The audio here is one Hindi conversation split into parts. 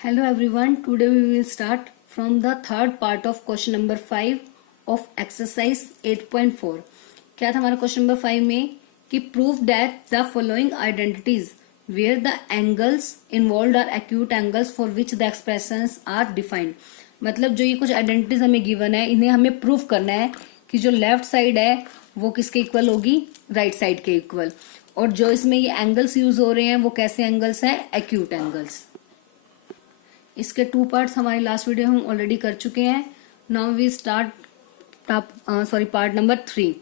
Hello everyone, today we will start from the third part of question number 5 of exercise 8.4. क्या था हमारा क्वेश्चन नंबर 5 में कि prove that the following identities where the angles involved are acute angles for which the expressions are defined. मतलब जो ये कुछ आइडेंटिटीज हमें गिवन है इन्हें हमें प्रूव करना है कि जो लेफ्ट साइड है वो किसके इक्वल होगी, राइट साइड के इक्वल, और जो इसमें ये एंगल्स यूज हो रहे हैं वो कैसे एंगल्स हैं, एक्यूट एंगल्स. इसके टू पार्ट्स हमारी लास्ट वीडियो हम ऑलरेडी कर चुके हैं. Now we start part number 3.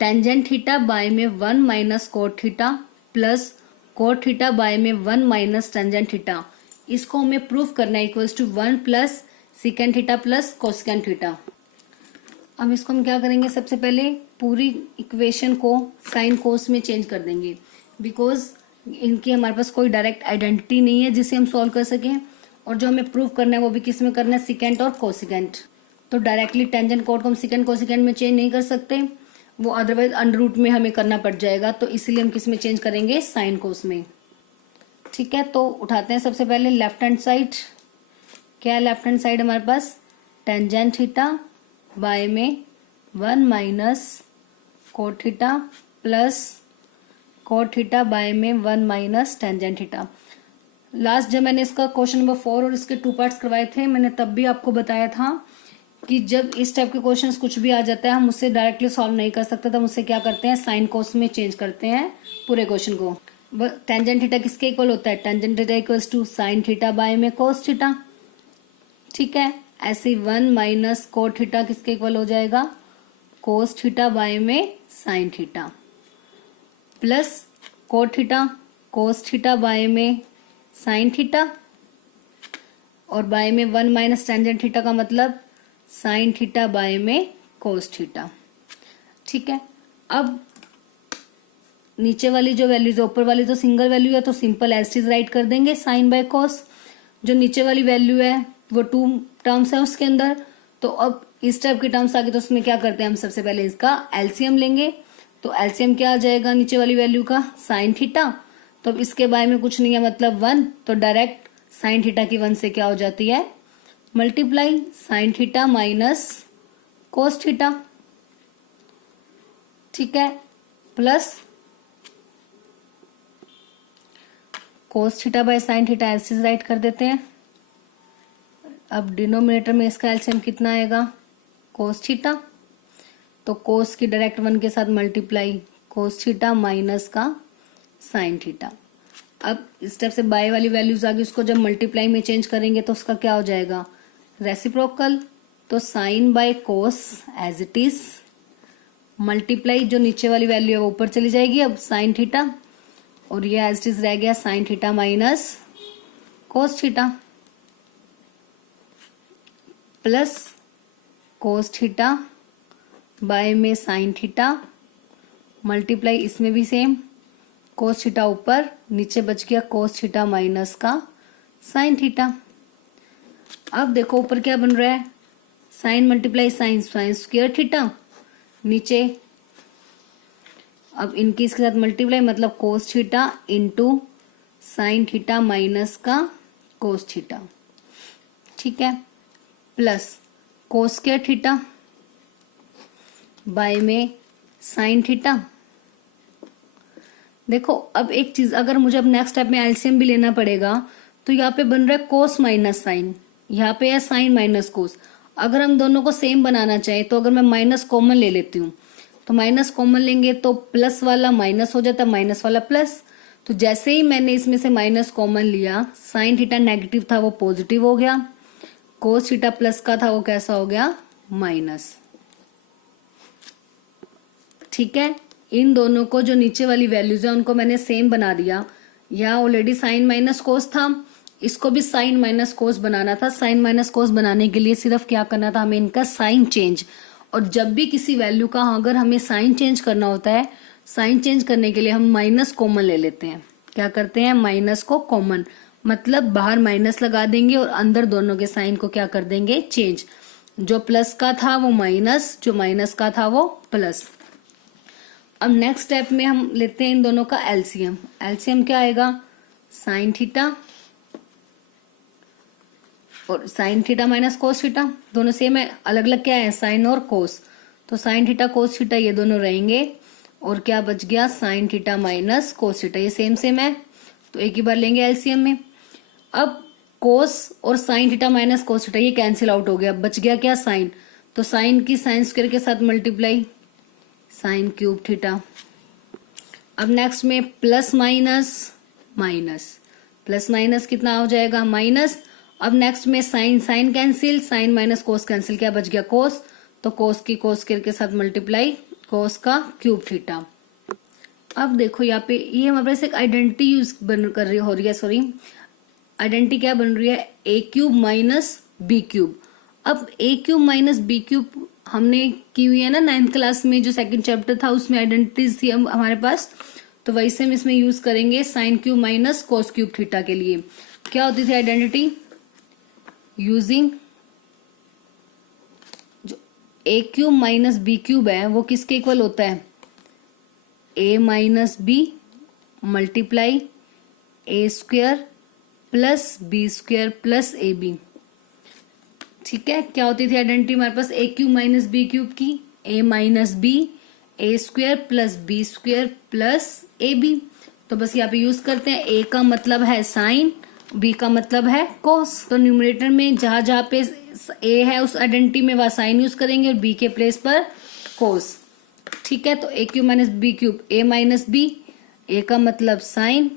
Tangent theta by में 1 minus cot theta plus cot theta by में 1 माइनस टेंजेंट थीटा. इसको हमें प्रूफ करना है equals to 1 plus secant theta plus cosecant theta. अब इसको हम क्या करेंगे, सबसे पहले पूरी इक्वेशन को साइन कोस में चेंज कर देंगे बिकॉज इनकी हमारे पास कोई डायरेक्ट आइडेंटिटी नहीं है जिसे हम सॉल्व कर सकें, और जो हमें प्रूव करना है वो भी किस में करना है, सिकेंट और कोसिकेंट. तो डायरेक्टली टेंजेंट कोट को हम सिकेंट कोसिकेंट में चेंज नहीं कर सकते, वो अदरवाइज अंडर रूट में हमें करना पड़ जाएगा. तो इसलिए हम किस में चेंज करेंगे, साइन कोस में. ठीक है, तो उठाते हैं सबसे पहले लेफ्ट हैंड साइड. क्या है लेफ्ट हैंड साइड हमारे पास, टेंजेंट थीटा बाय में 1 minus cot theta plus cot theta by में 1 माइनस टेंजेंट थीटा. लास्ट जब मैंने इसका क्वेश्चन नंबर 4 और इसके 2 पार्ट्स करवाए थे, मैंने तब भी आपको बताया था कि जब इस टाइप के क्वेश्चंस कुछ भी आ जाता है हम उससे डायरेक्टली सॉल्व नहीं कर सकते, तो हम उससे क्या करते हैं, साइन कोस में चेंज करते हैं पूरे क्वेश्चन को. टेंजेंट थीटा किसके इक्वल होता है, tangent theta equals to sine theta by में कोस थीटा. ठीक है, ऐसे 1 माइनस कोट थीटा किसके इक्वल हो जाएगा, कोस थीटा बाय में sine theta plus cot theta cos theta by में साइन थीटा, और बाय में 1 माइनस टेंजेंट थीटा का मतलब साइन थीटा बाय में कोस थीटा. ठीक है, अब नीचे वाली जो वैल्यूज है, ऊपर वाली तो सिंगल वैल्यू है तो simple as it is write कर देंगे साइन बाय कोस. जो नीचे वाली वैल्यू है वो 2 टर्म्स है उसके अंदर, तो अब इस टाइप की टर्म्स आगे तो उसमें क्या करते हैं, हम सबसे पहले इसका एलसीएम लेंगे. तो एलसीएम क्या आ जाएगा नीचे वाली वैल्यू का, साइन थीटा. तो अब इसके बारे में कुछ नहीं है मतलब 1, तो डायरेक्ट साइन थीटा की 1 से क्या हो जाती है, multiply sign theta minus cos theta. ठीक है, plus cos theta by sine theta ऐसे राइट कर देते हैं. अब डिनोमिनेटर में इसका एलसीएम कितना आएगा, कोस थीटा. तो कोस की डायरेक्ट 1 के साथ मल्टीप्लाई कोस थीटा माइनस का साइन थीटा. अब इस स्टेप से बाय वाली वैल्यूज आ गई, उसको जब मल्टीप्लाई में चेंज करेंगे तो उसका क्या हो जाएगा, रेसिप्रोकल. तो sine by cos as it is multiply, जो नीचे वाली वैल्यू है वो ऊपर चली जाएगी, अब साइन थीटा, और ये एज इट इज रह गया sine theta minus cos theta plus cos theta by में साइन थीटा मल्टीप्लाई, इसमें भी सेम कोस थीटा ऊपर, नीचे बच गया कोस थीटा माइनस का साइन थीटा. अब देखो ऊपर क्या बन रहा है, sine multiply sine, sine square theta नीचे. अब इनकी इसके साथ मल्टीप्लाई मतलब cos theta into sine theta minus का कोस थीटा. ठीक है, plus cos square theta by में साइन थीटा. देखो अब एक चीज, अगर मुझे अब नेक्स्ट स्टेप में एलसीएम भी लेना पड़ेगा तो यहाँ पे बन रहा है कोस माइनस साइन, यहाँ पे है साइन माइनस कोस. अगर हम दोनों को सेम बनाना चाहे तो अगर मैं माइनस कॉमन ले लेती हूँ, तो माइनस कॉमन लेंगे तो प्लस वाला माइनस हो जाता है, माइनस वाला प्लस. तो जैसे ही मैंने इसमें से माइनस कॉमन लिया, साइन थीटा नेगेटिव था वो पॉजिटिव हो गया, कोस थीटा प्लस का था वो कैसा हो गया, माइनस. ठीक है, इन दोनों को जो नीचे वाली वैल्यूज है उनको मैंने सेम बना दिया. यहाँ ऑलरेडी साइन माइनस कोस था, इसको भी साइन माइनस कोस बनाना था. साइन माइनस कोस बनाने के लिए सिर्फ क्या करना था, हमें इनका साइन चेंज. और जब भी किसी वैल्यू का अगर हमें साइन चेंज करना होता है, साइन चेंज करने के लिए हम माइनस कॉमन ले लेते हैं. क्या करते हैं, माइनस को कॉमन, मतलब बाहर माइनस लगा देंगे और अंदर दोनों के साइन को क्या कर देंगे, चेंज. जो प्लस का था वो माइनस, जो माइनस का था वो प्लस. अब नेक्स्ट स्टेप में हम लेते हैं इन दोनों का एलसीएम. एलसीएम क्या आएगा, साइन थीटा और sign theta minus cos theta दोनों सेम है, अलग अलग क्या है साइन और कोस, तो साइन थीटा कोस थीटा ये दोनों रहेंगे और क्या बच गया sine theta minus cos theta, ये सेम सेम है तो एक ही बार लेंगे एलसीएम में। अब कोस और sign theta minus cos theta ये कैंसिल आउट हो गया, बच गया क्या साइन, तो साइन की साइन स्क्वायर के साथ मल्टीप्लाई साइन क्यूब थीटा। अब नेक्स्ट में plus minus minus, plus minus कितना हो जाएगा माइनस। अब नेक्स्ट में sine sine cancel, sine minus cos cancel, क्या बच गया कोस, तो कोस की कोस स्क्वायर के साथ मल्टीप्लाई कोस का क्यूब थीटा। अब देखो यहाँ पे ये हमारे पास एक आइडेंटिटी यूज बन कर रही हो रही है, सॉरी आइडेंटिटी क्या बन रही है A cube minus B cube. अब ए क्यूब माइनस बी क्यूब हमने की हुई है ना 9th क्लास में, जो सेकंड चैप्टर था उसमें आइडेंटिटीज थी हमारे पास, तो वैसे हम इसमें यूज करेंगे sine cube minus cos cube theta के लिए। क्या होती थी आइडेंटिटी, यूजिंग जो A cube minus B cube है वो किसके इक्वल होता है A minus B multiply A square plus B square plus A B. ठीक है, क्या होती थी आइडेंटिटी हमारे पास A cube minus B cube की, A minus B A square plus B square plus A B. तो बस यहाँ पे यूज करते हैं, ए का मतलब है साइन, बी का मतलब है कोस, तो न्यूमरेटर में जहां जहां पे ए है उस आइडेंटिटी में वह साइन यूज करेंगे और बी के प्लेस पर कोस। ठीक है, तो ए cube minus B cube, A minus B, A का मतलब साइन,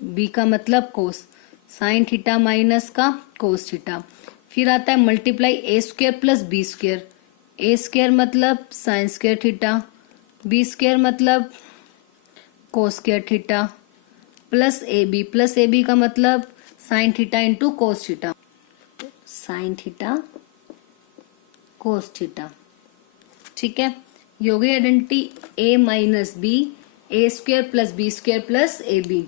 बी का मतलब कोस, साइन थीटा माइनस का कोस थीटा। फिर आता है multiply A square plus B square, A square मतलब sine square theta, B square मतलब cos square theta plus A B का मतलब sine theta into cos theta, sine theta cos theta. ठीक है, ये हो गई identity A minus B, A square plus B square plus A B.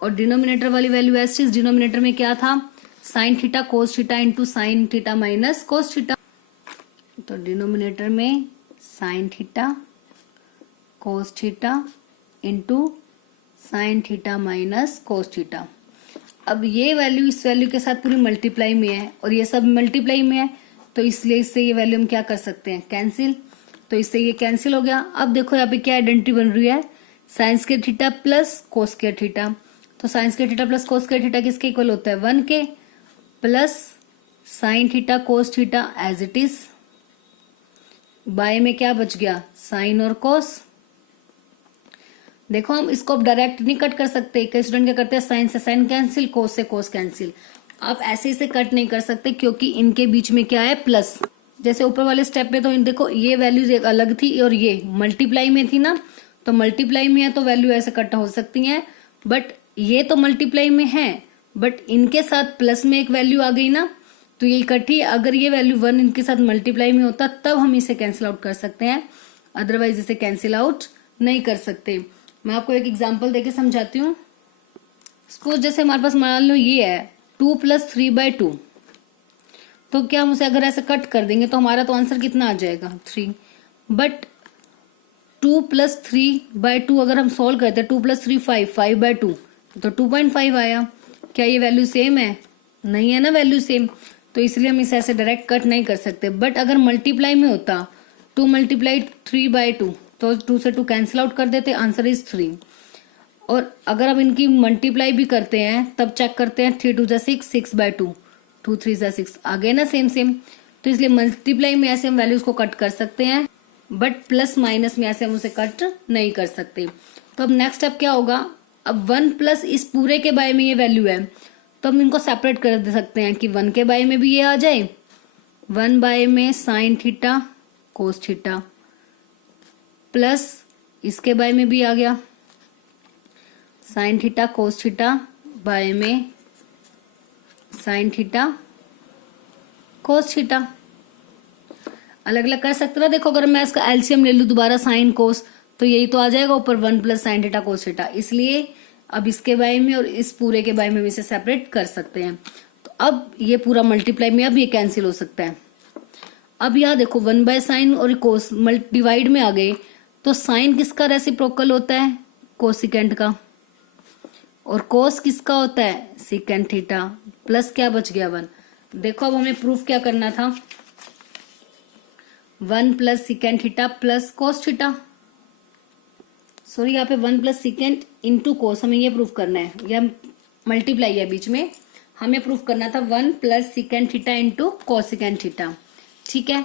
और डिनोमिनेटर वाली वैल्यू ऐसी, डिनोमिनेटर में क्या था sine theta cos theta into sine theta minus cos theta, तो डिनोमिनेटर में sine theta cos theta into sine theta minus cos theta. अब ये वैल्यू इस वैल्यू के साथ पूरी मल्टीप्लाई में है और ये सब मल्टीप्लाई में है, तो इसलिए इससे ये वैल्यू हम क्या कर सकते हैं कैंसिल, तो इससे ये कैंसिल हो गया। अब देखो यहाँ पे क्या आइडेंटिटी बन रही है sine square theta plus cos square theta, तो sine square theta plus cos square theta किसके इक्वल होता है 1 के, plus sine theta cos theta as it is, by में क्या बच गया साइन और कोस। देखो हम इसको अब डायरेक्ट नहीं कट कर सकते, कई स्टूडेंट क्या करते हैं साइन से साइन कैंसिल, कोस से कोस कैंसिल। आप ऐसे इसे कट नहीं कर सकते क्योंकि इनके बीच में क्या है प्लस, जैसे ऊपर वाले स्टेप में तो देखो ये वैल्यूज एक अलग थी और ये मल्टीप्लाई में थी ना, तो मल्टीप्लाई में है तो वैल्यू ऐसे कट हो सकती है, बट ये तो मल्टीप्लाई में है बट इनके साथ प्लस में एक वैल्यू आ गई ना, तो ये इकट्ठी, अगर ये वैल्यू 1 इनके साथ मल्टीप्लाई में होता तब हम इसे कैंसिल आउट कर सकते हैं, अदरवाइज इसे कैंसिल आउट नहीं कर सकते। मैं आपको एक एग्जांपल देके समझाती हूँ। सपोज जैसे हमारे पास मान लो ये है 2 + 3/2, तो क्या हम उसे अगर ऐसे कट कर देंगे तो हमारा तो आंसर कितना आ जाएगा 3, बट 2 + 3/2 अगर हम सोल्व करते हैं 2 + 3 5/2 तो 2.5 आया। क्या ये वैल्यू सेम है, नहीं है ना वैल्यू सेम, तो इसलिए हम इसे ऐसे डायरेक्ट कट नहीं कर सकते। बट अगर मल्टीप्लाई में होता 2 × 3/2 तो 2 से 2 कैंसिल आउट कर देते, आंसर इज 3। और अगर अब इनकी मल्टीप्लाई भी करते हैं तब चेक करते हैं 3 × 2 = 6, 6/2, 2 × 3 = 6 आ गए ना सेम सेम, तो इसलिए मल्टीप्लाई में ऐसे हम वैल्यूज को कट कर सकते हैं बट प्लस माइनस में ऐसे हम उसे कट नहीं कर सकते। तो अब नेक्स्ट स्टेप क्या होगा, अब 1+ इस पूरे के बाय में ये वैल्यू है तो हम इनको सेपरेट कर दे सकते हैं कि 1 के बाय में भी ये आ जाए, 1 बाय में sine theta cos theta plus इसके बाय में भी आ गया sine theta cos theta by में साइन थीटा कोस थीटा। अलग अलग कर सकते ना, देखो अगर मैं इसका एलसीएम ले लूं दोबारा साइन कोस तो यही तो आ जाएगा ऊपर 1 + साइन थीटा कोस थीटा, इसलिए अब इसके बारे में और इस पूरे के बारे में भी इसे सेपरेट कर सकते हैं। तो अब ये पूरा मल्टीप्लाई में अब ये कैंसिल हो सकता है। अब यहाँ देखो 1/sin और कोस डिवाइड में आ गए, तो साइन किसका रेसिप्रोकल होता है कोसिकेंट का, और कोस किसका होता है सिकेंट थीटा, प्लस क्या बच गया 1, देखो अब हमें प्रूफ क्या करना था, 1 plus secant theta plus cos theta, sorry यहाँ पे 1 प्लस सिकेंड इंटू कोस, हमें ये प्रूफ करना है, या मल्टीप्लाई है बीच में, हमें प्रूफ करना था 1 plus secant theta into cosecant theta. ठीक है,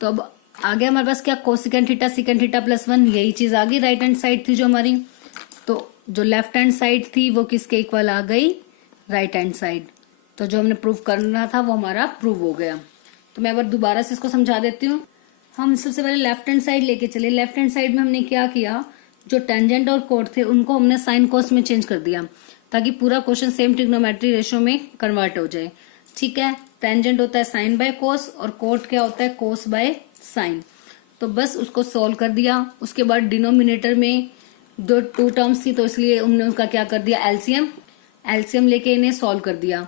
तो अब आ गया हमारे पास क्या, cosecant theta second theta plus 1, यही चीज आ गई, राइट हैंड साइड थी जो हमारी, तो जो लेफ्ट हैंड साइड थी वो किसके इक्वल आ गई, राइट हैंड साइड। तो जो हमने प्रूफ करना था वो हमारा प्रूव हो गया। तो मैं एक बार दोबारा से इसको समझा देती हूँ। हम सबसे पहले लेफ्ट हैंड साइड लेके चले, लेफ्ट हैंड साइड में हमने क्या किया, जो टेंजेंट और कोट थे उनको हमने साइन कोस में चेंज कर दिया, ताकि पूरा क्वेश्चन सेम ट्रिग्नोमेट्री रेशियो में कन्वर्ट हो जाए। ठीक है, टेंजेंट होता है साइन बाय कोस और कोट क्या होता है, कोस बाय साइन। तो बस उसको सॉल्व कर दिया। उसके बाद डिनोमिनेटर में दो टू टर्म्स थी, तो इसलिए हमने उनका क्या कर दिया, एलसीएम, एलसीएम लेके इन्हें सॉल्व कर दिया।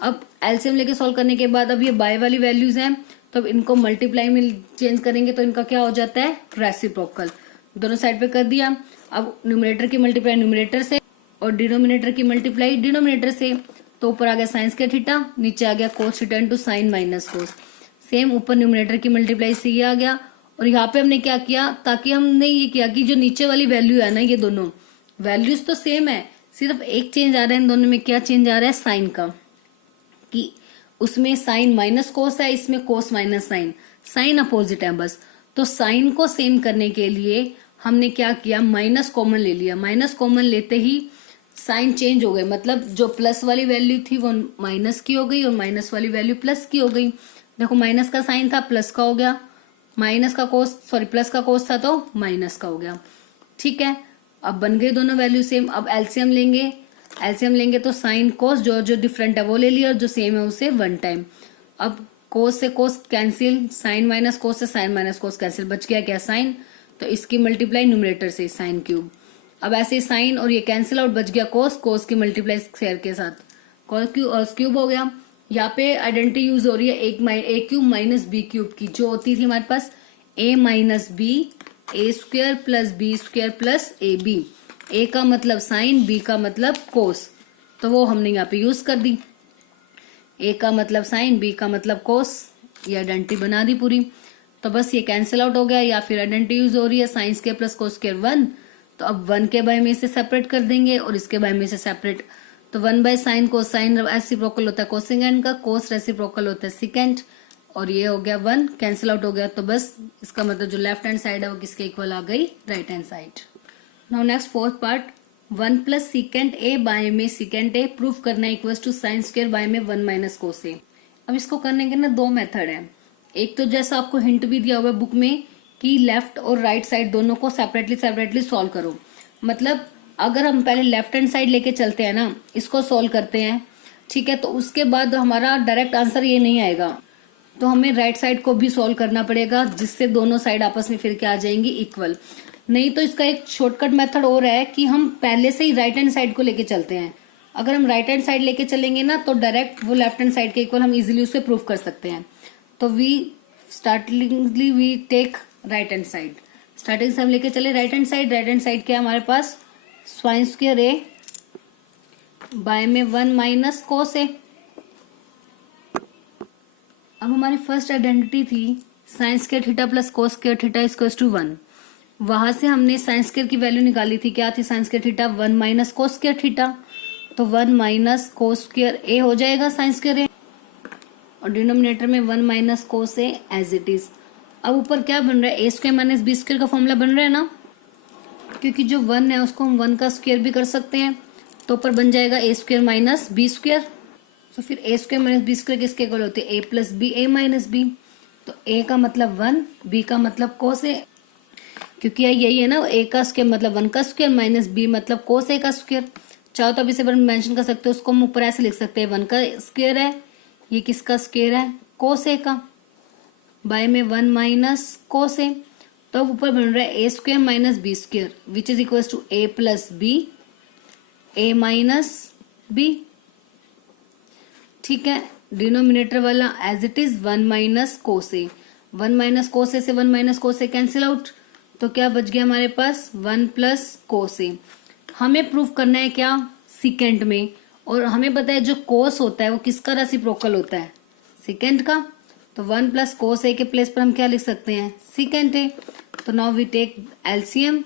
अब एलसीएम लेके सॉल्व करने के बाद अब ये बाय वाली वैल्यूज हैं, तो अब इनको मल्टीप्लाई में चेंज करेंगे तो इनका क्या हो जाता है, रेसिप्रोकल। दोनों साइड पे कर दिया। अब न्यूमरेटर की मल्टीप्लाई न्यूमरेटर से और डिनोमिनेटर की मल्टीप्लाई डिनोमिनेटर से, तो ऊपर आ गया साइंस के थीटा, नीचे आ गया cos theta into sign minus कोस। सेम ऊपर न्यूमरेटर की मल्टीप्लाई से ये आ गया, और यहाँ पे हमने क्या किया, ताकि हमने ये किया कि जो नीचे वाली वैल्यू है ना, ये दोनों वैल्यूज तो सेम है, सिर्फ एक चेंज आ रहा है इन दोनों में, क्या चेंज आ रहा है, साइन का, कि उसमें साइन माइनस कोस है, इसमें cos minus sine, sine opposite है बस। तो साइन को सेम करने के लिए हमने क्या किया, माइनस कॉमन ले लिया। माइनस कॉमन लेते ही साइन चेंज हो गए, मतलब जो प्लस वाली वैल्यू थी वो माइनस की हो गई और माइनस वाली वैल्यू प्लस की हो गई। देखो माइनस का साइन था प्लस का हो गया, माइनस का कोस सॉरी प्लस का कोस था तो माइनस का हो गया। ठीक है, अब बन गई दोनों वैल्यू सेम। अब एलसीएम लेंगे, एलसीएम लेंगे तो साइन कोस जो जो डिफरेंट है वो ले लिया और जो सेम है उसे वन टाइम। अब कोस से cos cancel, sine minus cos से साइन माइनस कोस कैंसिल, बच गया क्या, साइन, तो इसकी मल्टीप्लाई न्यूमरेटर से साइन क्यूब। अब ऐसे साइन और ये कैंसिल आउट, बच गया कोस, कोस की मल्टीप्लाई स्क्वायर के साथ कोस क्यूब हो गया। यहाँ पे आइडेंटिटी यूज हो रही है A cube minus B cube की, जो होती थी हमारे पास A minus B, A square plus B square plus A B. A का मतलब साइन, बी का मतलब कोस, तो वो हमने यहाँ पे यूज कर दी। ए का मतलब साइन, बी का मतलब कोस, ये आइडेंटिटी बना दी पूरी। तो बस ये कैंसिल आउट हो गया, या फिर आइडेंटिटी यूज हो रही है sine square plus cos square 1, तो अब 1 के बाय में से सेपरेट कर देंगे और इसके बाय में से सेपरेट। तो 1 by sine cos, sine reciprocal होता है कोसेकेंड का, कोस रेसिप्रोकल होता है सेकेंड, और ये हो गया 1 कैंसिल आउट हो गया। तो बस इसका मतलब जो लेफ्ट हैंड साइड है वो किसके इक्वल आ गई, right hand side. Now next fourth part, 1 plus secant A by में सिकेंड ए प्रूफ करना equal to sine square by में 1 माइनस कोस ए। अब इसको करने के ना दो मेथड है। एक तो जैसा आपको हिंट भी दिया हुआ है बुक में कि लेफ्ट और राइट साइड दोनों को सेपरेटली सॉल्व करो। मतलब अगर हम पहले लेफ्ट हैंड साइड लेके चलते हैं ना, इसको सॉल्व करते हैं, ठीक है, तो उसके बाद हमारा डायरेक्ट आंसर ये नहीं आएगा, तो हमें राइट साइड को भी सॉल्व करना पड़ेगा, जिससे दोनों साइड आपस में फिर क्या आ जाएंगी, इक्वल। नहीं तो इसका एक शॉर्टकट मेथड और है कि हम पहले से ही राइट हैंड साइड को लेके चलते हैं। अगर हम राइट हैंड साइड लेके चलेंगे ना, तो डायरेक्ट वो लेफ्ट हैंड साइड के इक्वल हम इजीली उसे प्रूफ कर सकते हैं। तो startingly we take right hand side, starting से हम लेके चले right hand side. Right hand side क्या है हमारे पास, साइन स्क्वायर ए बाय में 1 माइनस कोस ए। अब हमारी फर्स्ट आइडेंटिटी थी sine square theta plus cos square theta equals to 1। वहां से हमने साइन स्क्वायर की वैल्यू निकाली थी, क्या थी साइन स्क्वायर थीटा, 1 माइनस कोस स्क्वायर थीटा, तो 1 माइनस कोस स्क्वायर ए हो जाएगा साइन स्क्वायर ए, और डिनोमिनेटर में 1 minus cos A as it is. अब ऊपर क्या बन रहा है, A square minus B square का फॉर्मूला बन रहा है ना, क्योंकि जो 1 है उसको हम 1 का स्क्वायर भी कर सकते हैं, तो ऊपर बन जाएगा ए स्क्वायर माइनस बी स्क्वायर। तो फिर ए स्क्वायर माइनस बी स्क्वायर किसके इक्वल होते हैं, ए plus B, A minus B. तो ए का मतलब 1, बी का मतलब कोस ए, क्योंकि यही है ना, ए का स्क्वायर मतलब 1 का स्क्वायर माइनस बी मतलब कोस ए का स्क्वायर। चाहो तो अब इसे मेंशन कर सकते हो, उसको हम ऊपर ऐसे लिख सकते हैं, 1 का स्क्वायर है, ये किसका स्क्वायर है, कोस ए का, बाय में 1 माइनस कोस ए। तो अब ऊपर बन रहा है A square minus B square which is equal to A plus B, A minus B. ठीक है, डिनोमिनेटर वाला as it is 1 minus cos A, 1 minus cos A से 1 minus cos A cancel out, तो क्या बच गया हमारे पास 1 प्लस कोस ए। हमें प्रूफ करना है क्या, सिकेंड में, और हमें पता है जो कोस होता है वो किसका रेसिप्रोकल होता है, सेकेंड का, तो 1 प्लस कोस ए के प्लेस पर हम क्या लिख सकते हैं, सेकेंड ए। तो नाउ वी टेक एलसीएम,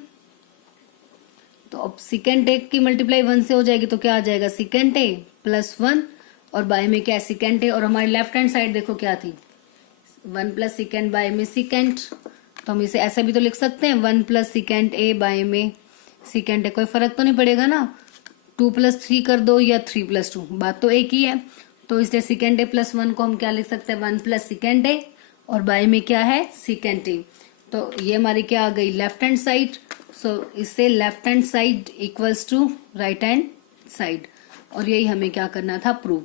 तो अब सेकेंड ए की मल्टीप्लाई 1 से हो जाएगी तो क्या आ जाएगा, सेकेंड ए प्लस 1, और बाय में क्या है, सेकेंड ए, और हमारी लेफ्ट हैंड साइड देखो क्या थी, 1 प्लस सेकेंड बाय में सेकेंड, तो हम इसे ऐसा भी तो लिख सकते हैं 1 प्लस सेकेंड ए बाय में सेकेंड ए, कोई फर्क तो नहीं पड़ेगा ना, 2 प्लस 3 कर दो या 3 प्लस 2, बात तो एक ही है। तो इसलिए सेकेंड ए प्लस 1 को हम क्या लिख सकते हैं, 1 प्लस सेकेंड ए, और बाय में क्या है, सेकेंड ए। तो ये हमारी क्या आ गई, लेफ्ट हैंड साइड। सो इससे left hand side equals to right hand side, और यही हमें क्या करना था, प्रूव।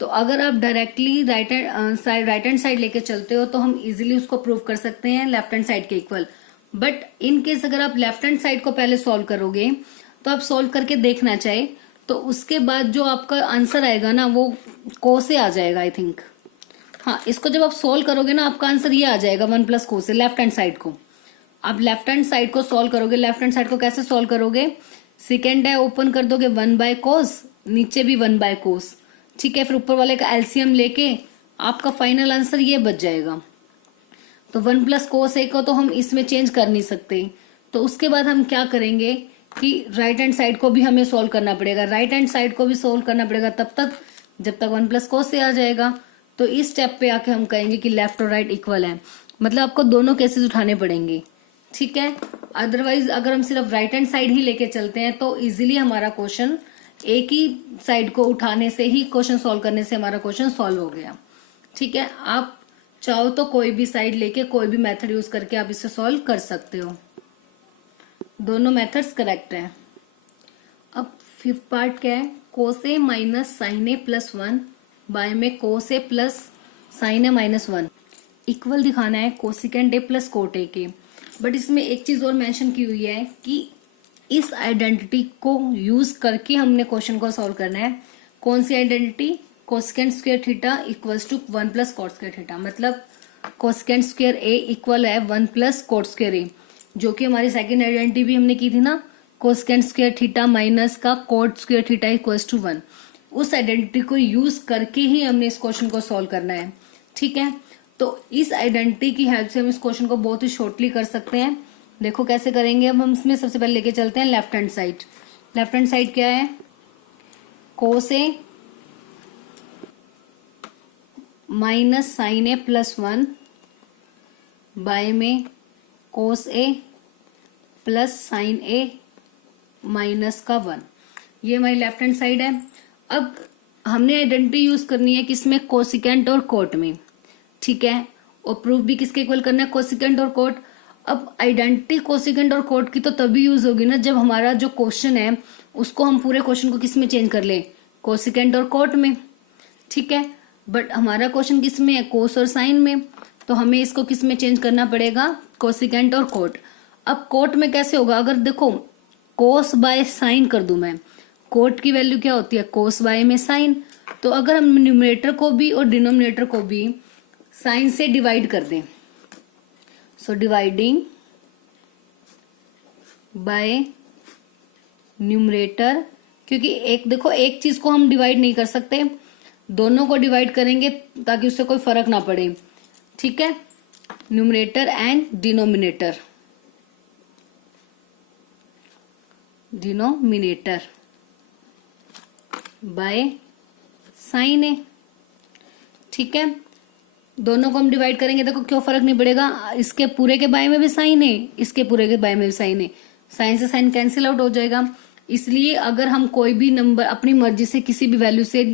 तो अगर आप डायरेक्टली राइट हैंड साइड लेके चलते हो तो हम इजीली उसको प्रूव कर सकते हैं लेफ्ट हैंड साइड के इक्वल। बट इन केस अगर आप लेफ्ट हैंड साइड को पहले सॉल्व करोगे तो आप सॉल्व करके देखना चाहे तो उसके बाद जो आपका आंसर आएगा ना वो को से आ जाएगा आई थिंक। हाँ, इसको जब आप सोल्व करोगे ना आपका आंसर ये आ जाएगा 1 प्लस को से, लेफ्ट हैंड साइड को। आप लेफ्ट हैंड साइड को सॉल्व करोगे, लेफ्ट हैंड साइड को कैसे सॉल्व करोगे, सेकेंड है ओपन कर दोगे 1 बाय कोस, नीचे भी 1 बाय कोस, ठीक है, फिर ऊपर वाले का एलसीएम लेके आपका फाइनल आंसर ये बच जाएगा। तो 1 प्लस कोस ए को तो हम इसमें चेंज कर नहीं सकते, तो उसके बाद हम क्या करेंगे कि राइट हैंड साइड को भी हमें सोल्व करना पड़ेगा, राइट हैंड साइड को भी सोल्व करना पड़ेगा तब तक जब तक 1 प्लस कोस ए आ जाएगा। तो इस स्टेप पे आके हम कहेंगे कि लेफ्ट और राइट इक्वल है, मतलब आपको दोनों केसेस उठाने पड़ेंगे, ठीक है। अदरवाइज अगर हम सिर्फ राइट हैंड साइड ही लेके चलते हैं तो इजीली हमारा क्वेश्चन एक ही साइड को उठाने से ही क्वेश्चन सॉल्व करने से हमारा क्वेश्चन सॉल्व हो गया, ठीक है। आप चाहो तो कोई भी साइड लेके कोई भी मेथड यूज करके आप इसे सॉल्व कर सकते हो, दोनों मेथड्स करेक्ट है। अब फिफ्थ पार्ट क्या है, कोस ए minus sign A plus 1 by में कोस ए plus sine A minus 1 equal दिखाना है कोसिकेंड ए प्लस कोट ए के। बट इसमें एक चीज और मेंशन की हुई है कि इस आइडेंटिटी को यूज करके हमने क्वेश्चन को सॉल्व करना है। कौन सी identity, cosecant square theta equals to 1 plus cot square theta, मतलब कोसिकेंड स्क्वायर ए इक्वल है 1 प्लस कोट स्क्वायर ए, जो कि हमारी सेकंड आइडेंटिटी भी हमने की थी ना, कोसिकेंड स्क्वायर थीटा माइनस का cot square theta equals to 1। उस आइडेंटिटी को यूज करके ही हमने इस क्वेश्चन को सॉल्व करना है, ठीक है। तो इस आइडेंटिटी की हेल्प से हम इस क्वेश्चन को बहुत ही शॉर्टली कर सकते हैं। देखो कैसे करेंगे, अब हम इसमें सबसे पहले लेके चलते हैं left hand side. Left hand side क्या है, कोस ए minus sign A plus 1 by में कोस ए प्लस साइन ए माइनस का 1, ये हमारी लेफ्ट हैंड साइड है। अब हमने आइडेंटिटी यूज करनी है किसमें, कोसिकेंट और कोट में, ठीक है, और प्रूफ भी किसके इक्वल करना है, कोसिकेंट और कोट। अब आइडेंटिटी कोसिकेंट और कोट की तो तभी यूज होगी ना जब हमारा जो क्वेश्चन है उसको हम पूरे क्वेश्चन को किस में चेंज कर ले, कोसिकेंट और कोट में, ठीक है। बट हमारा क्वेश्चन किस में है, कोस और साइन में, तो हमें इसको किस में चेंज करना पड़ेगा, कोसिकेंट और कोट। अब कोट में कैसे होगा, अगर देखो कोस बाय साइन कर दूं मैं, कोट की वैल्यू क्या होती है, कोस बाय में साइन, तो अगर हम न्यूमरेटर को भी और डिनोमिनेटर को भी साइन से डिवाइड कर दें, सो डिवाइडिंग बाय न्यूमरेटर, क्योंकि एक देखो एक चीज को हम डिवाइड नहीं कर सकते, दोनों को डिवाइड करेंगे ताकि उससे कोई फर्क ना पड़े, ठीक है। Numerator and denominator, denominator by sine A, ठीक है। दोनों को हम डिवाइड करेंगे, देखो क्यों फर्क नहीं पड़ेगा, इसके पूरे के बाय में भी साइन है, इसके पूरे के बाय में भी साइन है, साइन से साइन कैंसिल आउट हो जाएगा। इसलिए अगर हम कोई भी नंबर अपनी मर्जी से किसी भी वैल्यू से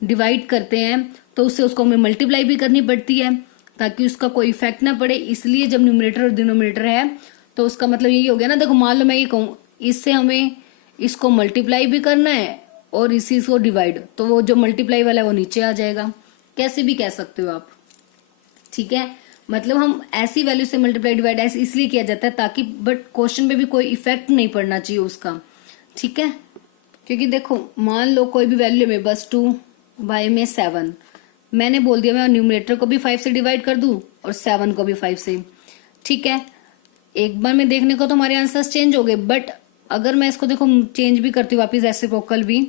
डिवाइड करते हैं तो उससे उसको हमें मल्टीप्लाई भी करनी पड़ती है ताकि उसका कोई इफेक्ट ना पड़े। इसलिए जब न्यूमरेटर और डिनोमिनेटर है तो उसका मतलब यही हो गया ना, देखो मान लो मैं ये कहूँ इससे हमें इसको मल्टीप्लाई भी करना है और इसी को डिवाइड, तो वो जो मल्टीप्लाई वाला है वो नीचे आ जाएगा, कैसे भी कह सकते हो आप, ठीक है। मतलब हम ऐसी वैल्यू से मल्टीप्लाई डिवाइड ऐसे इसलिए किया जाता है ताकि बट क्वेश्चन पे भी कोई इफेक्ट नहीं पड़ना चाहिए उसका, ठीक है। क्योंकि देखो मान लो कोई भी वैल्यू में बस 2 बाय में 7, मैंने बोल दिया मैं न्यूमरेटर को भी 5 से डिवाइड कर दूं और 7 को भी 5 से, ठीक है। एक बार में देखने को तो हमारे आंसर्स चेंज हो गए, बट अगर मैं इसको देखो चेंज भी करती हूँ वापिस रेसिप्रोकल भी,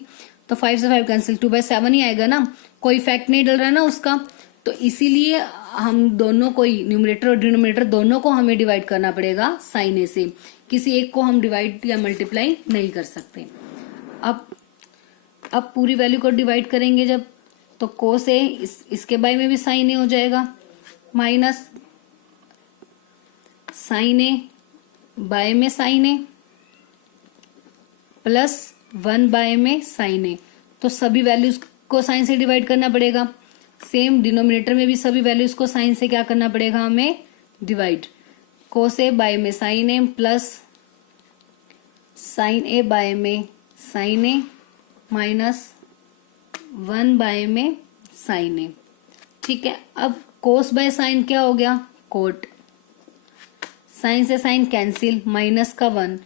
तो 5 से 5 कैंसिल, 2 बाय 7 ही आएगा ना, कोई इफेक्ट नहीं डल रहा है ना उसका। तो इसीलिए हम दोनों को ही, न्यूमरेटर और डिनोमिनेटर दोनों को हमें डिवाइड करना पड़ेगा साइन ए से, किसी एक को हम डिवाइड या मल्टीप्लाई नहीं कर सकते। अब पूरी वैल्यू को डिवाइड करेंगे जब, तो कोस ए इसके बाय में भी साइन ए हो जाएगा, माइनस साइन ए बाय में साइन ए प्लस 1 बाय में साइन ए। तो सभी वैल्यूज को साइन से डिवाइड करना पड़ेगा। सेम डिनोमिनेटर में भी सभी वैल्यूज को साइन से क्या करना पड़ेगा हमें, डिवाइड। कोस ए बाय में sine A plus sine A by में साइन ए माइनस 1 बाय में साइन ए। ठीक है, अब कोस बाय साइन क्या हो गया, कोट। साइन से साइन कैंसिल, माइनस का 1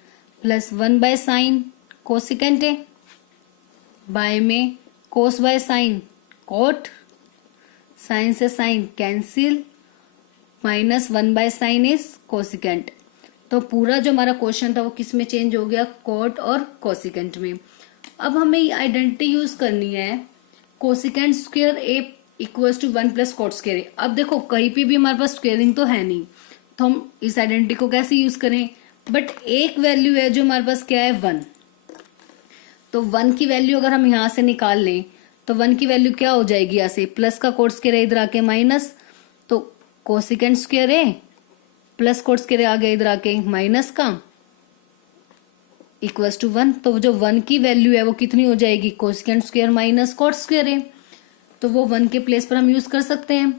plus 1 by sine cosecant A by में cos by sine cot. Sine से sine cancel, minus 1 by sine is cosecant. तो पूरा जो हमारा क्वेश्चन था वो किस में चेंज हो गया, कोट और कोसिकेंट में। अब हमें ये आइडेंटिटी यूज करनी है, cosecant square A equals to 1 plus cot square A. अब देखो कहीं पे भी हमारे पास स्क्वेयरिंग तो है नहीं, तो हम इस आइडेंटिटी को कैसे यूज करें। बट एक वैल्यू है जो हमारे पास क्या है, 1। तो 1 की वैल्यू अगर हम यहां से निकाल लें तो 1 की वैल्यू क्या हो जाएगी, यहाँ से प्लस का कोट स्क्वायर इधर आके माइनस, तो कोसिकेंट स्क्वायर ए प्लस कोट स्क्वायर आ गया इधर आके माइनस का इक्वल्स टू 1। तो जो 1 की वैल्यू है वो कितनी हो जाएगी, cosecant square minus cot square A. तो वो 1 के प्लेस पर हम यूज कर सकते हैं।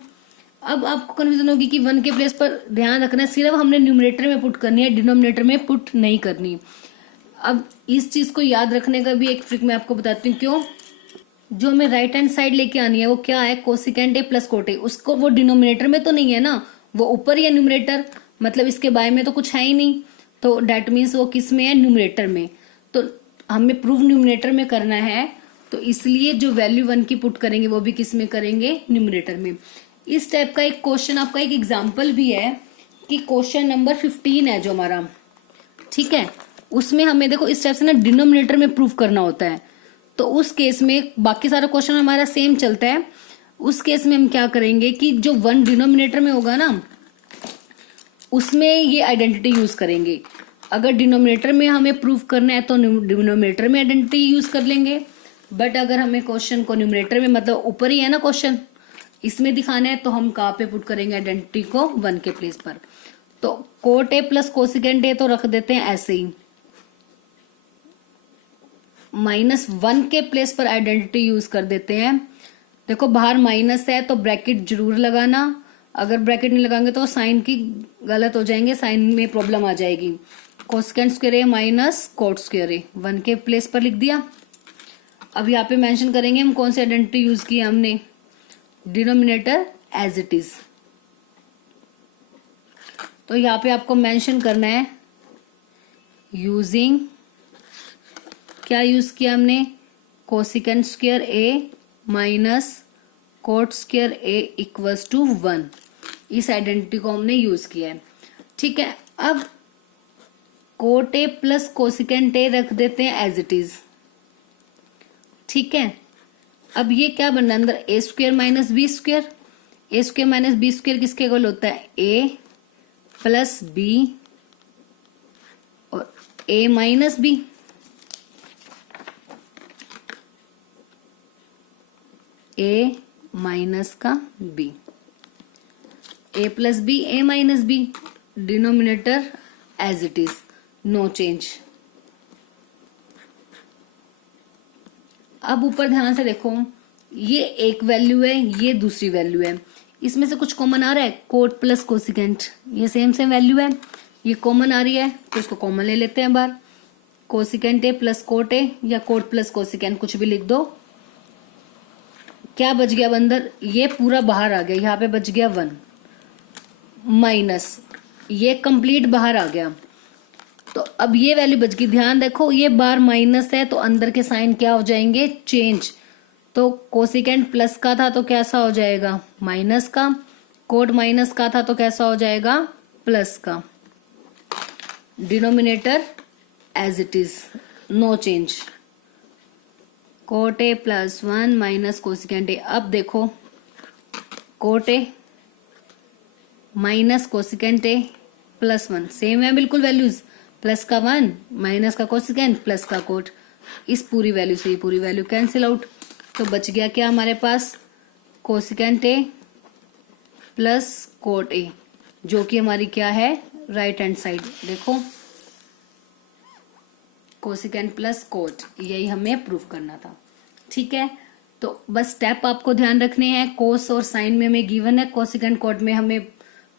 अब आपको कन्फ्यूजन होगी कि 1 के प्लेस पर ध्यान रखना है, सिर्फ हमने न्यूमरेटर में पुट करनी है, डिनोमिनेटर में पुट नहीं करनी। अब इस चीज को याद रखने का भी एक ट्रिक मैं आपको बताती हूँ। क्यों, जो हमें राइट हैंड साइड लेके आनी है वो क्या है, कोसिकेंट ए प्लस कोट ए। उसको वो डिनोमिनेटर में तो नहीं है ना, वो ऊपर ही है न्यूमरेटर, मतलब इसके बाय में तो कुछ है ही नहीं, तो डेट मीन्स वो किस में है, न्यूमरेटर में। तो हमें प्रूव न्यूमरेटर में करना है, तो इसलिए जो वैल्यू 1 की पुट करेंगे वो भी किस में करेंगे, न्यूमरेटर में। इस टाइप का एक क्वेश्चन, आपका एक एग्जाम्पल भी है कि क्वेश्चन नंबर 15 है जो हमारा, ठीक है, उसमें हमें देखो इस टाइप से ना डिनोमिनेटर में प्रूव करना होता है। तो उस केस में बाकी सारा क्वेश्चन हमारा सेम चलता है, उस केस में हम क्या करेंगे कि जो 1 डिनोमिनेटर में होगा ना उसमें ये आइडेंटिटी यूज करेंगे। अगर डिनोमिनेटर में हमें प्रूव करना है तो डिनोमिनेटर में आइडेंटिटी यूज कर लेंगे, बट अगर हमें क्वेश्चन को न्यूमरेटर में, मतलब ऊपर ही है ना क्वेश्चन, इसमें दिखाना है, तो हम कहाँ पे पुट करेंगे आइडेंटिटी को, 1 के प्लेस पर। तो coat A plus cosecant A तो रख देते हैं ऐसे ही, माइनस 1 के प्लेस पर आइडेंटिटी यूज कर देते हैं। देखो बाहर माइनस है तो ब्रैकेट जरूर लगाना, अगर ब्रैकेट नहीं लगाएंगे तो साइन की गलत हो जाएंगे, साइन में प्रॉब्लम आ जाएगी। Cosecant square A minus cot square ए 1 के प्लेस पर लिख दिया। अब यहाँ पे मेंशन करेंगे हम कौन सी आइडेंटिटी यूज की हमने, डिनोमिनेटर एज इट इज। तो यहाँ पे आपको मेंशन करना है यूजिंग, क्या यूज किया हमने, cosecant square A minus cot square A equals to 1। इस आइडेंटिटी को हमने यूज किया है, ठीक है। अब coat A plus cosecant A रख देते हैं एज इट इज, ठीक है। अब ये क्या बनना है, अंदर A square minus B square. A square minus B square किसके इक्वल होता है, ए प्लस बी और A minus B. A minus का B, A plus B, A minus B, denominator as it is, no change. अब ऊपर ध्यान से देखो, ये एक वैल्यू है, ये दूसरी वैल्यू है, इसमें से कुछ कॉमन आ रहा है, कोट प्लस कोसिकेंट, ये सेम सेम वैल्यू है, ये कॉमन आ रही है तो इसको कॉमन ले लेते हैं बाहर। कोसिकेंट ए प्लस कोट ए या कोट प्लस कोसिकेंट कुछ भी लिख दो। क्या बच गया अंदर, ये पूरा बाहर आ गया, यहाँ पे बच गया 1 माइनस, ये कंप्लीट बाहर आ गया। तो अब ये वैल्यू बच गई, ध्यान देखो ये बार माइनस है तो अंदर के साइन क्या हो जाएंगे, चेंज। तो कोसिकेंट प्लस का था तो कैसा हो जाएगा, माइनस का, कोट माइनस का था तो कैसा हो जाएगा, प्लस का। Denominator as it is, no change, cot A plus 1 minus cosecant A. अब देखो cot A minus cosecant A plus 1, same है बिल्कुल वैल्यूज, प्लस का 1 माइनस का कोसिकेंट प्लस का कोट, इस पूरी वैल्यू से ये पूरी वैल्यू कैंसिल आउट, तो बच गया क्या हमारे पास, cosecant A plus cot A, जो कि हमारी क्या है, राइट हैंड साइड। देखो कोसिकेंट प्लस कोट, यही हमें प्रूफ करना था। ठीक है, तो बस स्टेप आपको ध्यान रखने हैं, कोस और साइन में हमें गिवन है, कोसिकेंट कोट में हमें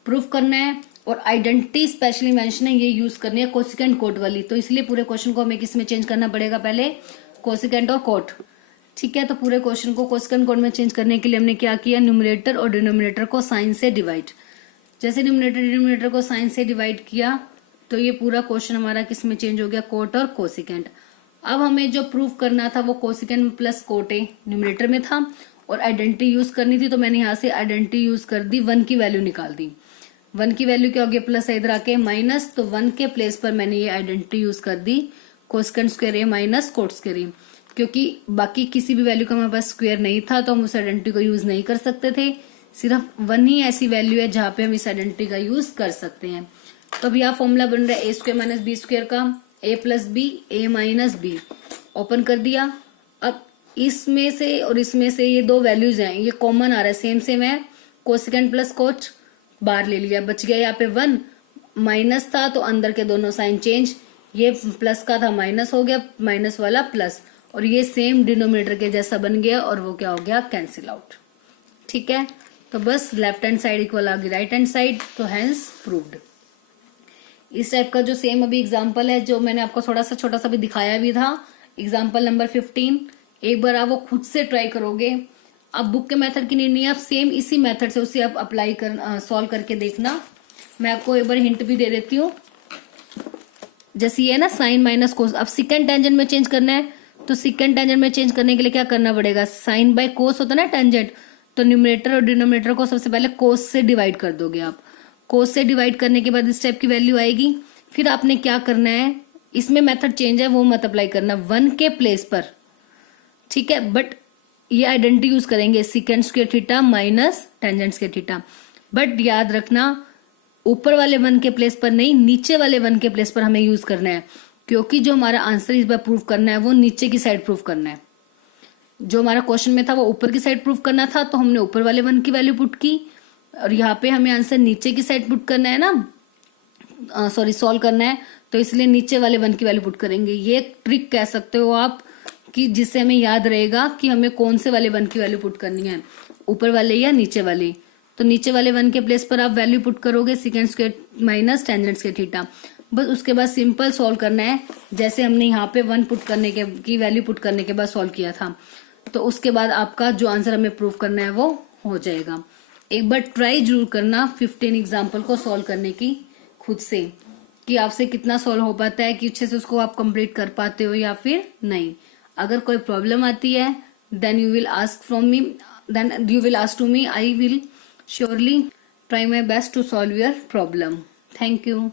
प्रूफ करना है, और आइडेंटिटी स्पेशली मेंशन है, ये यूज करनी है कोसिकेंट कोट वाली, तो इसलिए पूरे क्वेश्चन को हमें किस में चेंज करना पड़ेगा, पहले कोसिकेंट और कोट। ठीक है, तो पूरे क्वेश्चन को कोसिकेंट कोट में चेंज करने के लिए हमने क्या किया, न्यूमरेटर और डिनोमिनेटर को साइन से डिवाइड। जैसे न्यूमरेटर डिनोमिनेटर को साइन से डिवाइड किया तो ये पूरा क्वेश्चन हमारा किस में चेंज हो गया, कोट और कोसिकेंट। अब हमें जो प्रूफ करना था वो कोसिकेंट प्लस कोट ए न्यूमरेटर में था, और आइडेंटिटी यूज करनी थी, तो मैंने यहाँ से आइडेंटिटी यूज कर दी, 1 की वैल्यू निकाल दी। 1 की वैल्यू क्या हो गया, प्लस इधर आके माइनस, तो 1 के प्लेस पर मैंने ये आइडेंटिटी यूज कर दी, cosecant square A minus cot square ए, क्योंकि बाकी किसी भी वैल्यू का हमारे पास स्क्वायर नहीं था तो हम उस आइडेंटिटी को यूज नहीं कर सकते थे, सिर्फ 1 ही ऐसी वैल्यू है जहां पे हम इस आइडेंटिटी का यूज कर सकते हैं। तो अब यह फॉर्मूला बन रहा है A square minus B square का, ए plus B A minus B, open कर दिया। अब इसमें से और इसमें से ये दो वैल्यूज हैं, ये कॉमन आ रहा है, सेम सेम है, कोसिकेंट प्लस कोट बाहर ले लिया, बच गया यहाँ पे 1, माइनस था तो अंदर के दोनों साइन चेंज, ये प्लस का था माइनस हो गया, माइनस वाला प्लस, और ये सेम डिनोमिनेटर के जैसा बन गया, और वो क्या हो गया, कैंसिल आउट। ठीक है, तो बस लेफ्ट हैंड साइड इक्वल आ गई राइट हैंड साइड, तो हैंस प्रूव्ड। इस टाइप का जो सेम अभी एग्जांपल है, जो मैंने आपको थोड़ा सा छोटा सा भी दिखाया भी था, एग्जांपल नंबर 15, एक बार आप वो खुद से ट्राई करोगे, अब बुक के मेथड की नहीं, आप सेम इसी मेथड से उसे आप अप्लाई कर सॉल्व करके देखना। मैं आपको एक बार हिंट भी दे देती हूँ, जैसे ये है ना साइन माइनस कोस, अब सिकेंड टेंजेंट में चेंज करना है, तो सिकेंड टेंजेंट में चेंज करने के लिए क्या करना पड़ेगा, साइन बाय कोस होता है ना टेंजेंट, तो न्यूमरेटर और डिनोमिनेटर को सबसे पहले कोस से डिवाइड कर दोगे आप, कोस से डिवाइड करने के बाद इस टाइप की वैल्यू आएगी। फिर आपने क्या करना है, इसमें मेथड चेंज है वो मत अप्लाई करना, 1 के प्लेस पर, ठीक है, बट ये आइडेंटिटी यूज करेंगे secant square theta minus tangent square theta, but याद रखना ऊपर वाले 1 के प्लेस पर नहीं, नीचे वाले 1 के प्लेस पर हमें यूज करना है, क्योंकि जो हमारा आंसर इस बार प्रूव करना है वो नीचे की साइड प्रूव करना है। जो हमारा क्वेश्चन में था वो ऊपर की साइड प्रूव करना था, तो हमने ऊपर वाले 1 की वैल्यू पुट की, और यहाँ पे हमें आंसर नीचे की साइड पुट करना है ना, सॉरी सॉल्व करना है, तो इसलिए नीचे वाले 1 की वैल्यू पुट करेंगे। ये एक ट्रिक कह सकते हो आप, कि जिससे हमें याद रहेगा कि हमें कौन से वाले 1 की वैल्यू पुट करनी है, ऊपर वाले या नीचे वाले। तो नीचे वाले 1 के प्लेस पर आप वैल्यू पुट करोगे second square minus tangent square theta, बस उसके बाद सिंपल सॉल्व करना है, जैसे हमने यहाँ पे 1 पुट करने के की वैल्यू पुट करने के बाद सॉल्व किया था, तो उसके बाद आपका जो आंसर हमें प्रूव करना है वो हो जाएगा। एक बार ट्राई जरूर करना 15 एग्जाम्पल को सॉल्व करने की खुद से, कि आपसे कितना सॉल्व हो पाता है, कि अच्छे से उसको आप कंप्लीट कर पाते हो या फिर नहीं। अगर कोई प्रॉब्लम आती है then you will ask from me, then you will ask to me, I will surely try my best to solve your problem. Thank you.